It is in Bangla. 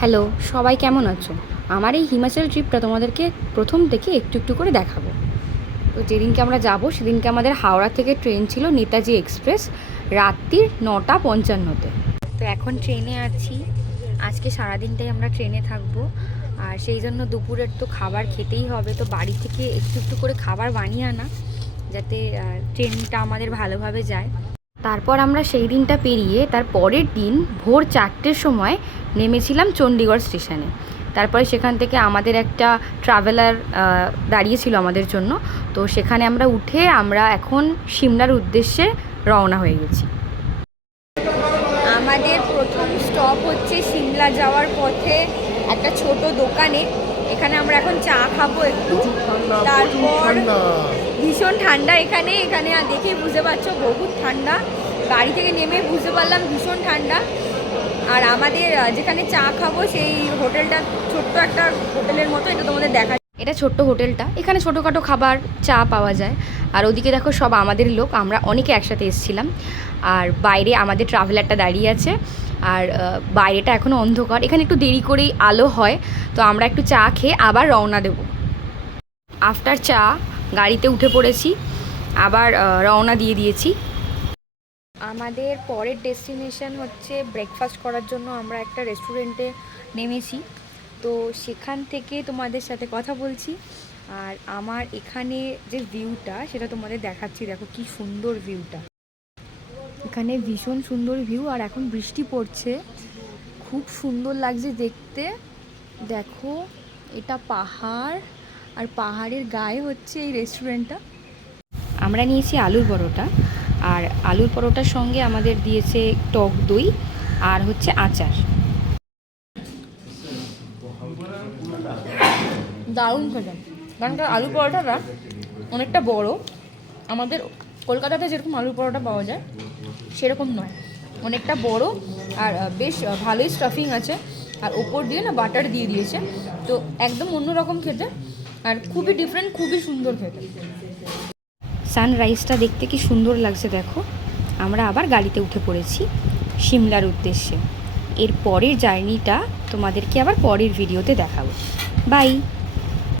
হ্যালো, সবাই কেমন আছো? আমার এই হিমাচল ট্রিপটা তোমাদেরকে প্রথম থেকে একটু একটু করে দেখাবো। তো যেদিনকে আমরা যাব সেদিনকে আমাদের হাওড়া থেকে ট্রেন ছিল নেতাজি এক্সপ্রেস, রাত্রির 9:55-তে। তো এখন ট্রেনে আছি। আজকে সারাদিনটাই আমরা ট্রেনে থাকবো, আর সেই জন্য দুপুরের তো খাবার খেতেই হবে। তো বাড়ি থেকে একটু একটু করে খাবার বানিয়ে আনা, যাতে ট্রেনটা আমাদের ভালোভাবে যায়। তারপর আমরা সেই দিনটা পেরিয়ে তার পরের দিন ভোর 4টের সময় নেমেছিলাম চণ্ডীগড় স্টেশনে। তারপরে সেখান থেকে আমাদের একটা ট্রাভেলার দাঁড়িয়েছিল আমাদের জন্য। তো সেখানে আমরা উঠে আমরা এখন সিমলার উদ্দেশ্যে রওনা হয়ে গেছি। আমাদের প্রথম স্টপ হচ্ছে সিমলা যাওয়ার পথে একটা ছোট দোকানে। এখানে আমরা এখন চা খাবো একটু। তারপর ভীষণ ঠান্ডা এখানে দেখেই বুঝতে পারছো বহুত ঠান্ডা। গাড়ি থেকে নেমে বুঝতে পারলাম ভীষণ ঠান্ডা। আর আমাদের যেখানে চা খাবো সেই হোটেলটা ছোট্ট একটা হোটেলের মতো, এটা তোমাদের দেখা। এটা ছোট্ট হোটেলটা, এখানে ছোটোখাটো খাবার চা পাওয়া যায়। আর ওদিকে দেখো সব আমাদের লোক, আমরা অনেকে একসাথে এসেছিলাম। আর বাইরে আমাদের ট্রাভেলারটা দাঁড়িয়ে আছে। আর বাইরেটা এখনও অন্ধকার, এখানে একটু দেরি করেই আলো হয়। তো আমরা একটু চা খেয়ে আবার রওনা দেব। আফটার চা গাড়িতে উঠে পড়েছি, আবার রওনা দিয়ে দিয়েছি। আমাদের পরের ডেস্টিনেশন হচ্ছে ব্রেকফাস্ট করার জন্য আমরা একটা রেস্টুরেন্টে নেমেছি। তো সেখান থেকে তোমাদের সাথে কথা বলছি। আর আমার এখানে যে ভিউটা সেটা তোমাদের দেখাচ্ছি। দেখো কি সুন্দর ভিউটা, এখানে ভীষণ সুন্দর ভিউ। আর এখন বৃষ্টি পড়ছে, খুব সুন্দর লাগছে দেখতে। দেখো এটা পাহাড়, আর পাহাড়ের গায়ে হচ্ছে এই রেস্টুরেন্টটা। আমরা নিয়েছি আলুর পরোটা, আর আলুর পরোটার সঙ্গে আমাদের দিয়েছে টক দই আর হচ্ছে আচার। দারুণ খেতে, কারণ আলু পরোটাটা অনেকটা বড়। আমাদের কলকাতাতে যেরকম আলু পরোটা পাওয়া যায় সেরকম নয়, অনেকটা বড়। আর বেশ ভালোই স্টাফিং আছে, আর ওপর দিয়ে না বাটার দিয়ে দিয়েছে। তো একদম অন্যরকম খেতে, আর খুবই ডিফারেন্ট, খুবই সুন্দর খেতে। সানরাইজটা দেখতে কি সুন্দর লাগছে দেখো। আমরা আবার গাড়িতে উঠে পড়েছি সিমলার উদ্দেশ্যে। এর পরের জার্নিটা তোমাদেরকে আবার পরের ভিডিওতে দেখাবো। বাই।